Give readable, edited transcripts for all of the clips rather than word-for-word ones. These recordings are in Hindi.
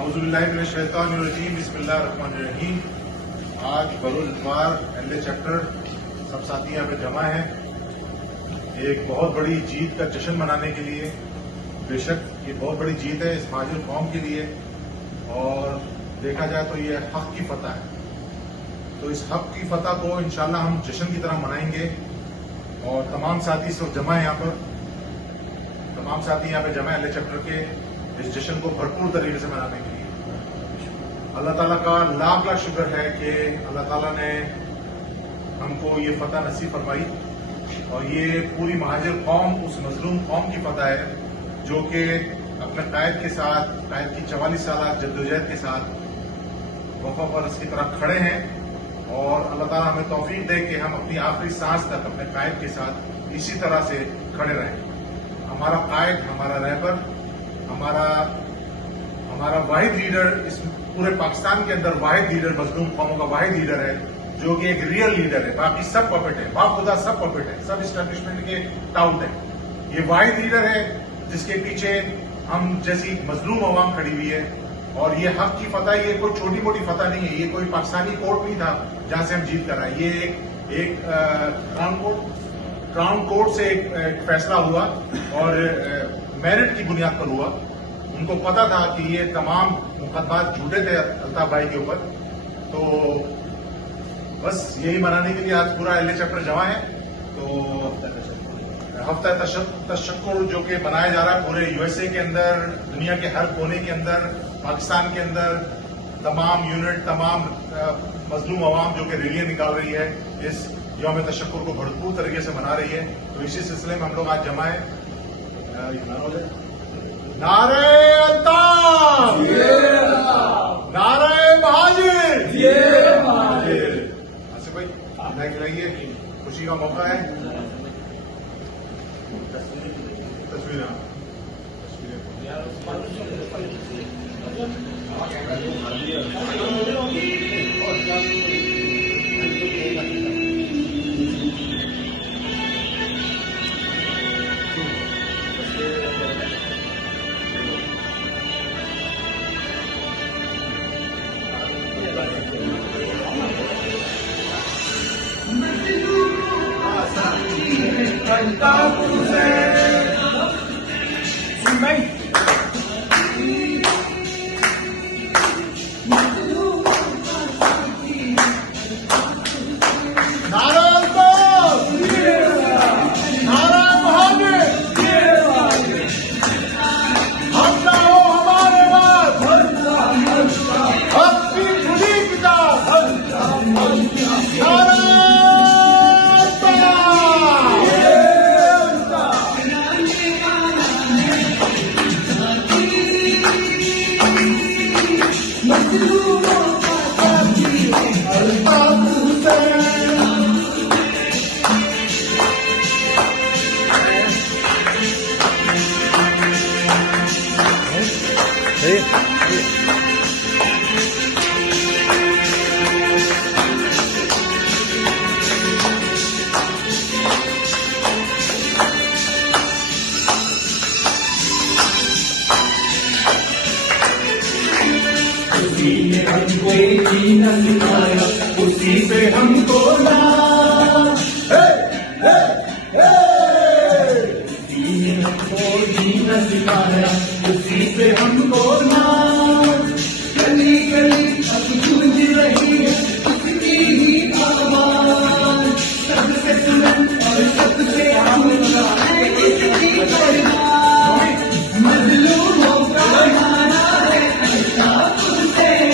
औज़ुबिल्लाहिमिनश्शैतानिर्रजीम बिस्मिल्लाहिर्रहमानिर्रहीम। आज बरोज़ इतवार एलए चैप्टर सब साथी यहाँ पे जमा है एक बहुत बड़ी जीत का जश्न मनाने के लिए। बेशक ये बहुत बड़ी जीत है इस महाजिर कौम के लिए, और देखा जाए तो ये हक की फतह है। तो इस हक की फतह को इंशाल्लाह हम जश्न की तरह मनाएंगे। और तमाम साथी सब जमा है यहाँ पर, तमाम साथी यहाँ पे जमा है एलए चैप्टर के इस जश्न को भरपूर तरीके से मनाने के लिए। अल्लाह ताला का लाख लाख शुक्र है कि अल्लाह ताला ने हमको ये फतह नसीब फरमाई, और ये पूरी महाजिर कौम उस मजलूम कौम की फतह है जो कि अपने कायद के साथ, कायद की 44 साल जद्दोजहद के साथ वफा पर इसकी तरह खड़े हैं। और अल्लाह ताला हमें तौफीक दे कि हम अपनी आखिरी सांस तक अपने कायद के साथ इसी तरह से खड़े रहें। हमारा कायद, हमारा रहबर, हमारा वाहिद लीडर, इस पूरे पाकिस्तान के अंदर वाहिद लीडर, मजलूम कौमों का वाहिद लीडर है जो कि एक रियल लीडर है। बाकी सब पपेट है, बाखुदा सब पपेट है, सब इस्टेब्लिशमेंट के टाउट है। ये वाहिद लीडर है जिसके पीछे हम जैसी मजलूम अवाम खड़ी हुई है। और ये हक की फतह, ये कोई छोटी मोटी फतह नहीं है, ये कोई पाकिस्तानी कोर्ट नहीं था जहां से हम जीत कर आए। ये एक क्राउन कोर्ट से एक फैसला हुआ और मेरिट की बुनियाद पर हुआ। उनको पता था कि ये तमाम मुकदमात झूठे थे अल्ताफ भाई के ऊपर। तो बस यही मनाने के लिए आज पूरा एलए चैप्टर जमा है। तो हफ्ता तशक्कुर जो कि मनाया जा रहा है पूरे यूएसए के अंदर, दुनिया के हर कोने के अंदर, पाकिस्तान के अंदर तमाम यूनिट, तमाम मजलूम अवाम जो कि रैलियां निकाल रही है, इस यौम तशक्कुर को भरपूर तरीके से मना रही है। तो इसी सिलसिले में हम लोग आज जमा है। नारे अल्ताफ, नारे महाजिर। आसिफ भाई लाइक खिलाइए, खुशी का मौका है। तस्वीर कोई जीना सिखाया, उसी पे हमको ना हमको जीना सिखाया, उसी पे हमको ना। गली गली अब गूंज रही है उसकी ही आवाज, सबसे बुलंद और सबसे आला है इसकी पहचान। मजलूमों का नारा है अल्ताफ हुसैन।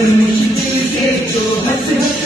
हर मुश्किल से जो हंस हंस